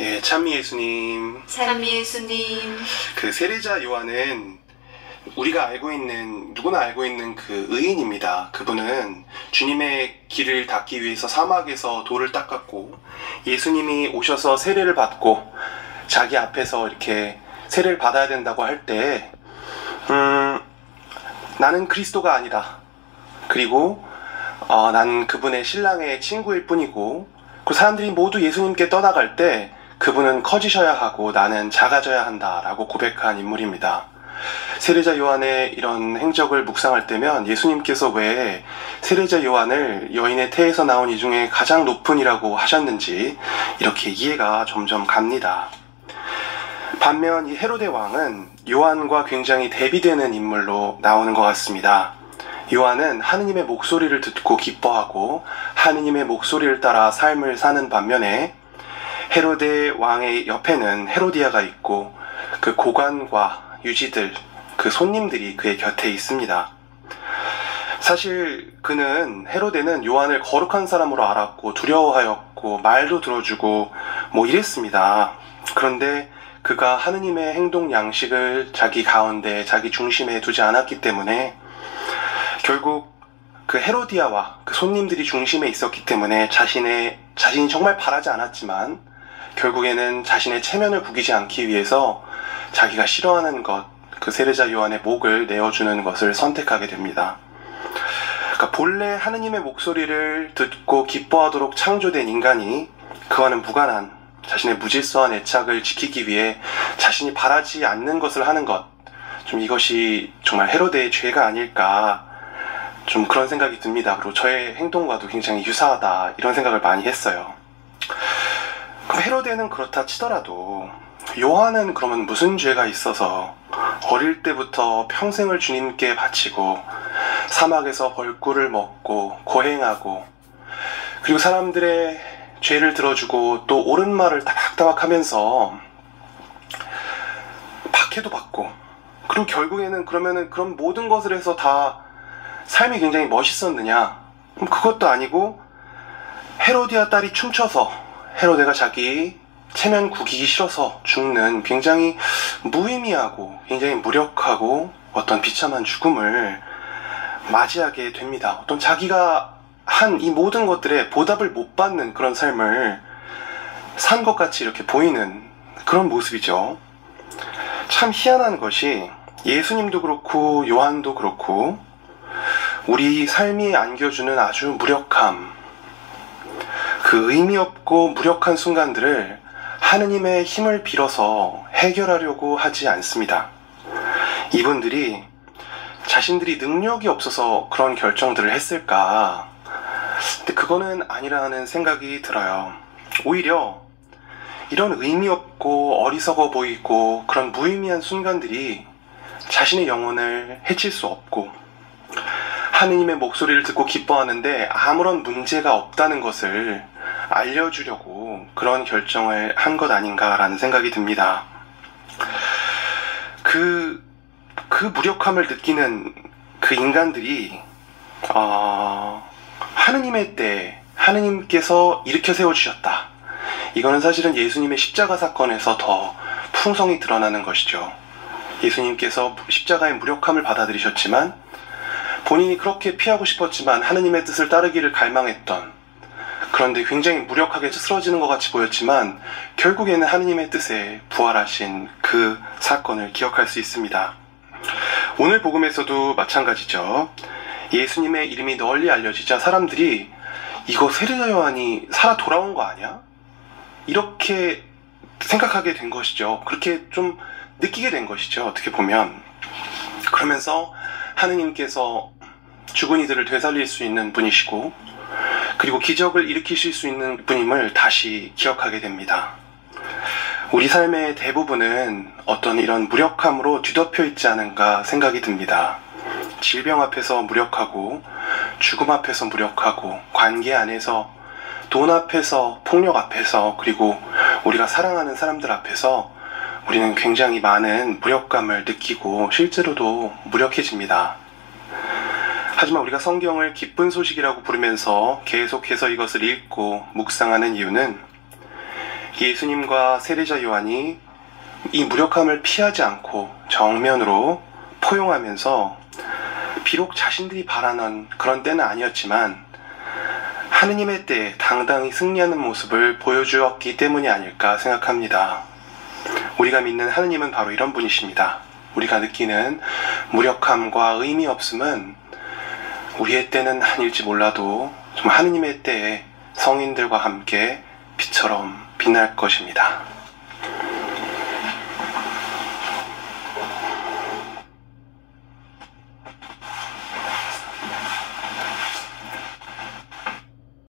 예, 찬미 예수님. 찬미 예수님. 그 세례자 요한은 우리가 알고 있는, 누구나 알고 있는 그 의인입니다. 그분은 주님의 길을 닦기 위해서 사막에서 돌을 닦았고, 예수님이 오셔서 세례를 받고 자기 앞에서 이렇게 세례를 받아야 된다고 할 때 나는 그리스도가 아니다. 그리고 나는 그분의 신랑의 친구일 뿐이고, 그 사람들이 모두 예수님께 떠나갈 때 그분은 커지셔야 하고 나는 작아져야 한다라고 고백한 인물입니다. 세례자 요한의 이런 행적을 묵상할 때면 예수님께서 왜 세례자 요한을 여인의 태에서 나온 이 중에 가장 높은 이라고 하셨는지 이렇게 이해가 점점 갑니다. 반면 이 헤로데 왕은 요한과 굉장히 대비되는 인물로 나오는 것 같습니다. 요한은 하느님의 목소리를 듣고 기뻐하고 하느님의 목소리를 따라 삶을 사는 반면에 헤로데 왕의 옆에는 헤로디아가 있고 그 고관과 유지들, 그 손님들이 그의 곁에 있습니다. 사실 헤로데는 요한을 거룩한 사람으로 알았고 두려워하였고 말도 들어주고 뭐 이랬습니다. 그런데 그가 하느님의 행동 양식을 자기 가운데 자기 중심에 두지 않았기 때문에 결국 그 헤로디아와 그 손님들이 중심에 있었기 때문에 자신이 정말 바라지 않았지만 결국에는 자신의 체면을 구기지 않기 위해서 자기가 싫어하는 것, 그 세례자 요한의 목을 내어주는 것을 선택하게 됩니다. 그러니까 본래 하느님의 목소리를 듣고 기뻐하도록 창조된 인간이 그와는 무관한 자신의 무질서한 애착을 지키기 위해 자신이 바라지 않는 것을 하는 것, 좀 이것이 정말 헤로데의 죄가 아닐까, 좀 그런 생각이 듭니다. 그리고 저의 행동과도 굉장히 유사하다 이런 생각을 많이 했어요. 그럼 헤로데는 그렇다 치더라도 요한은 그러면 무슨 죄가 있어서 어릴 때부터 평생을 주님께 바치고 사막에서 벌꿀을 먹고 고행하고 그리고 사람들의 죄를 들어주고 또 옳은 말을 따박따박 하면서 박해도 받고 그리고 결국에는 그러면은 그런 모든 것을 해서 다 삶이 굉장히 멋있었느냐? 그럼 그것도 아니고 헤로디아 딸이 춤춰서 헤로데가 자기 체면 구기기 싫어서 죽는 굉장히 무의미하고 굉장히 무력하고 어떤 비참한 죽음을 맞이하게 됩니다. 어떤 자기가 한 이 모든 것들에 보답을 못 받는 그런 삶을 산 것 같이 이렇게 보이는 그런 모습이죠. 참 희한한 것이 예수님도 그렇고 요한도 그렇고 우리 삶이 안겨주는 아주 무력함, 그 의미 없고 무력한 순간들을 하느님의 힘을 빌어서 해결하려고 하지 않습니다. 이분들이 자신들이 능력이 없어서 그런 결정들을 했을까? 근데 그거는 아니라는 생각이 들어요. 오히려 이런 의미 없고 어리석어 보이고 그런 무의미한 순간들이 자신의 영혼을 해칠 수 없고 하느님의 목소리를 듣고 기뻐하는데 아무런 문제가 없다는 것을 알려주려고 그런 결정을 한 것 아닌가라는 생각이 듭니다. 그 무력함을 느끼는 그 인간들이 하느님의 때 하느님께서 일으켜 세워주셨다. 이거는 사실은 예수님의 십자가 사건에서 더 풍성히 드러나는 것이죠. 예수님께서 십자가의 무력함을 받아들이셨지만 본인이 그렇게 피하고 싶었지만 하느님의 뜻을 따르기를 갈망했던, 그런데 굉장히 무력하게 쓰러지는 것 같이 보였지만 결국에는 하느님의 뜻에 부활하신 그 사건을 기억할 수 있습니다. 오늘 복음에서도 마찬가지죠. 예수님의 이름이 널리 알려지자 사람들이 이거 세례자 요한이 살아 돌아온 거 아니야? 이렇게 생각하게 된 것이죠. 그렇게 좀 느끼게 된 것이죠. 어떻게 보면. 그러면서 하느님께서 죽은 이들을 되살릴 수 있는 분이시고 그리고 기적을 일으키실 수 있는 분임을 다시 기억하게 됩니다. 우리 삶의 대부분은 어떤 이런 무력함으로 뒤덮여 있지 않은가 생각이 듭니다. 질병 앞에서 무력하고 죽음 앞에서 무력하고 관계 안에서 돈 앞에서 폭력 앞에서 그리고 우리가 사랑하는 사람들 앞에서 우리는 굉장히 많은 무력감을 느끼고 실제로도 무력해집니다. 하지만 우리가 성경을 기쁜 소식이라고 부르면서 계속해서 이것을 읽고 묵상하는 이유는 예수님과 세례자 요한이 이 무력함을 피하지 않고 정면으로 포용하면서 비록 자신들이 바라는 그런 때는 아니었지만 하느님의 때에 당당히 승리하는 모습을 보여주었기 때문이 아닐까 생각합니다. 우리가 믿는 하느님은 바로 이런 분이십니다. 우리가 느끼는 무력함과 의미 없음은 우리의 때는 아닐지 몰라도 좀 하느님의 때에 성인들과 함께 빛처럼 빛날 것입니다.